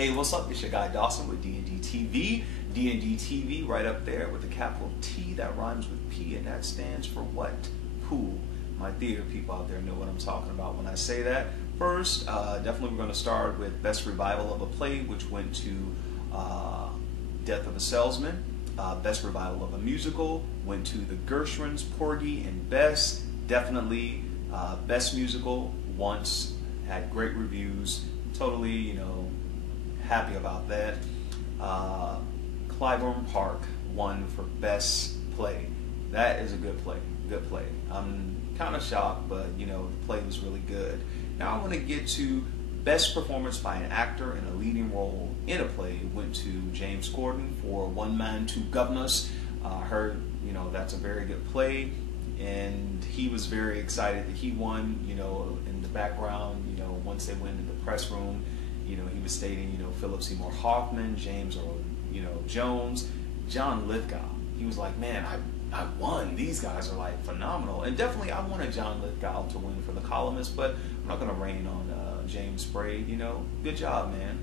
Hey, what's up? It's your guy Dawson with D&D TV. D&D TV right up there with a capital T that rhymes with P, and that stands for what? Pool. My theater people out there know what I'm talking about when I say that. First, definitely we're going to start with Best Revival of a Play, which went to Death of a Salesman. Best Revival of a Musical went to The Gershwins, Porgy and Bess. Definitely Best Musical, Once, had great reviews. Totally, happy about that. Clybourne Park won for Best Play. That is a good play. Good play. I'm kind of shocked, but the play was really good. Now I want to get to Best Performance by an Actor in a Leading Role in a Play. Went to James Corden for One Man, Two Governors. Heard that's a very good play, and he was very excited that he won. In the background, once they went into the press room, he was stating, Philip Seymour Hoffman, James Earl, Jones, John Lithgow. He was like, man, I won. These guys are like phenomenal. And definitely I wanted John Lithgow to win for The Columnist, but I'm not going to rain on James Sprague. Good job, man.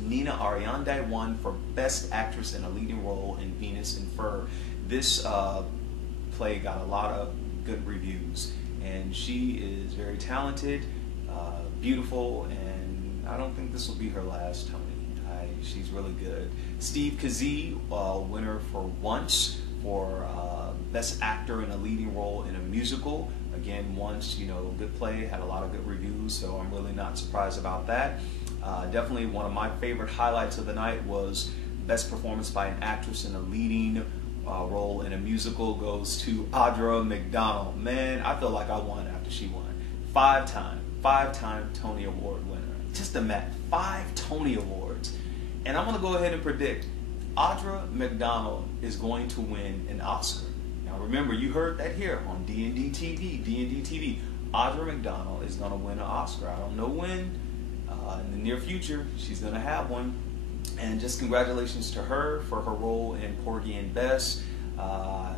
Nina Ariande won for Best Actress in a Leading Role in Venus in Fur. This play got a lot of good reviews, and she is very talented, beautiful, and I don't think this will be her last Tony. She's really good. Steve Kazee, winner for Once for Best Actor in a Leading Role in a Musical. Again, Once, good play, had a lot of good reviews, so I'm really not surprised about that. Definitely one of my favorite highlights of the night was Best Performance by an Actress in a Leading Role in a Musical goes to Audra McDonald. Man, I feel like I won after she won. Five-time Tony Award winner. Just imagine, 5 Tony Awards. And I'm going to go ahead and predict Audra McDonald is going to win an Oscar. Now remember, you heard that here on D&D TV. D&D TV. Audra McDonald is going to win an Oscar. I don't know when. In the near future, she's going to have one. And just congratulations to her for her role in Porgy and Bess. I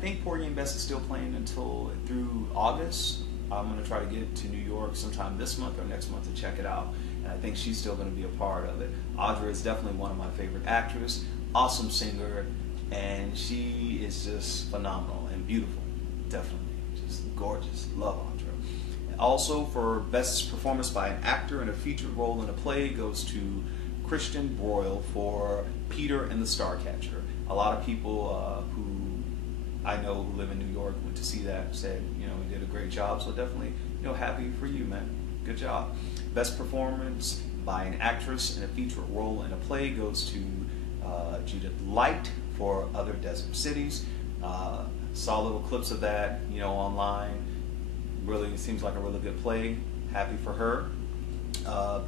think Porgy and Bess is still playing through August. I'm going to try to get to New York sometime this month or next month to check it out. And I think she's still going to be a part of it. Audra is definitely one of my favorite actors, awesome singer, and she is just phenomenal and beautiful. Definitely. Just gorgeous. Love Audra. Also, for Best Performance by an Actor in a Featured Role in a Play goes to Christian Broyle for Peter and the Starcatcher. A lot of people who I know who live in New York went to see that, said, he did a great job, so definitely, happy for you, man. Good job. Best Performance by an Actress in a Featured Role in a Play goes to Judith Light for Other Desert Cities. Saw little clips of that, online. Really seems like a really good play. Happy for her.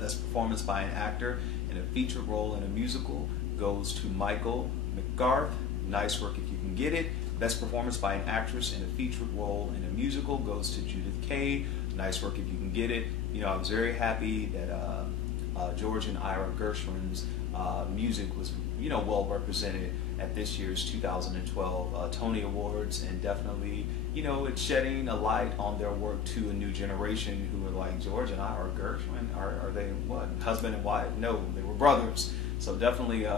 Best Performance by an Actor in a Featured Role in a Musical goes to Michael McGarth. Nice work if you can get it. Best Performance by an Actress in a Featured Role in a Musical goes to Judith Kay. Nice work if you can get it. I was very happy that George and Ira Gershwin's music was, well represented at this year's 2012 Tony Awards, and definitely, it's shedding a light on their work to a new generation who are like, George and Ira Gershwin, are they what, husband and wife? No, they were brothers. So definitely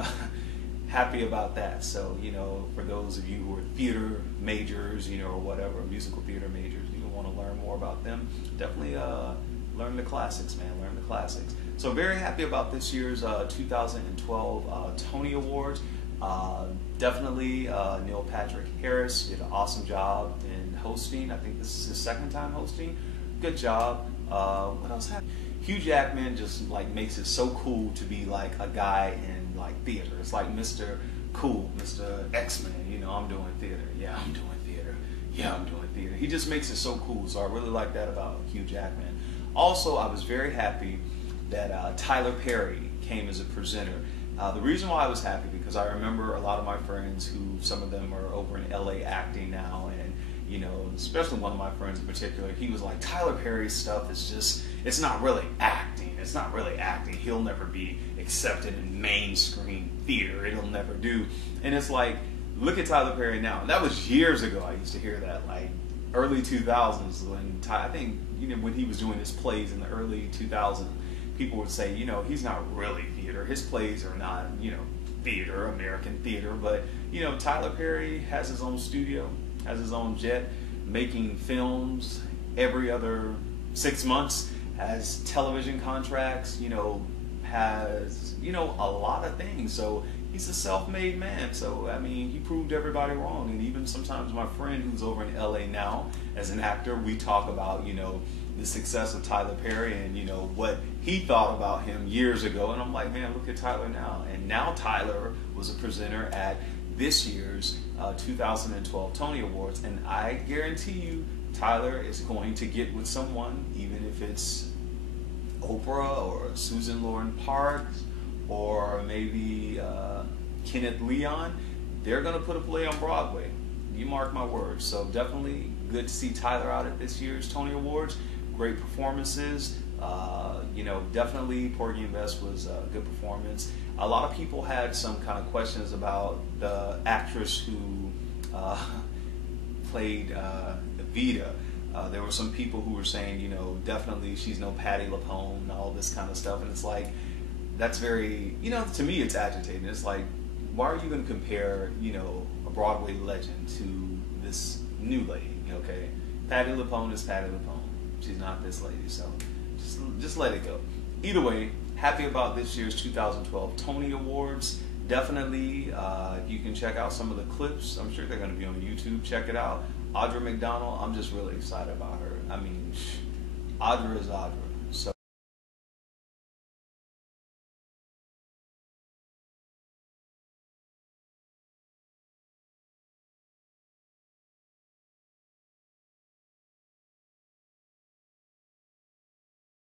happy about that. So, for those of you who are theater majors, or whatever, musical theater majors, you want to learn more about them, definitely learn the classics, man. Learn the classics. So very happy about this year's 2012 Tony Awards. Definitely Neil Patrick Harris did an awesome job in hosting. I think this is his second time hosting. Good job. What else happened? Hugh Jackman just makes it so cool to be like a guy in theater. It's like Mr. Cool, Mr. X-Men. I'm doing theater. Yeah, I'm doing theater. Yeah, I'm doing theater. He just makes it so cool. So I really like that about Hugh Jackman. Also, I was very happy that Tyler Perry came as a presenter. The reason why I was happy, because I remember a lot of my friends who, some of them are over in LA acting now, and especially one of my friends in particular, he was like, Tyler Perry's stuff is just, it's not really acting. It's not really acting. He'll never be accepted in mainstream theater. It'll never do. And it's like, look at Tyler Perry now. And that was years ago. I used to hear that, early 2000s, when I think, when he was doing his plays in the early 2000s. people would say, you know, he's not really theater. His plays are not, you know, theater, American theater. But, you know, Tyler Perry has his own studio, has his own jet, making films every other 6 months, has television contracts, you know, has, you know, a lot of things. So he's a self-made man. So, I mean, he proved everybody wrong. And even sometimes my friend who's over in LA now as an actor, we talk about, you know, the success of Tyler Perry and, you know, what he thought about him years ago. And I'm like, man, look at Tyler now. And now Tyler was a presenter at this year's 2012 Tony Awards. And I guarantee you, Tyler is going to get with someone, even if it's Oprah or Susan Lauren Parks or maybe Kenneth Leon. They're going to put a play on Broadway. You mark my words. So definitely good to see Tyler out at this year's Tony Awards. Great performances. You know, definitely Porgy and Bess was a good performance. A lot of people had some kind of questions about the actress who played Evita. There were some people who were saying, you know, definitely she's no Patti LuPone and all this kind of stuff. And it's like, that's very, you know, to me it's agitating. It's like, why are you going to compare, you know, a Broadway legend to this new lady, okay? Patti LuPone is Patti LuPone. She's not this lady, so just let it go. Either way, happy about this year's 2012 Tony Awards. Definitely, you can check out some of the clips. I'm sure they're going to be on YouTube. Check it out. Audra McDonald, I'm just really excited about her. I mean, Audra is Audra.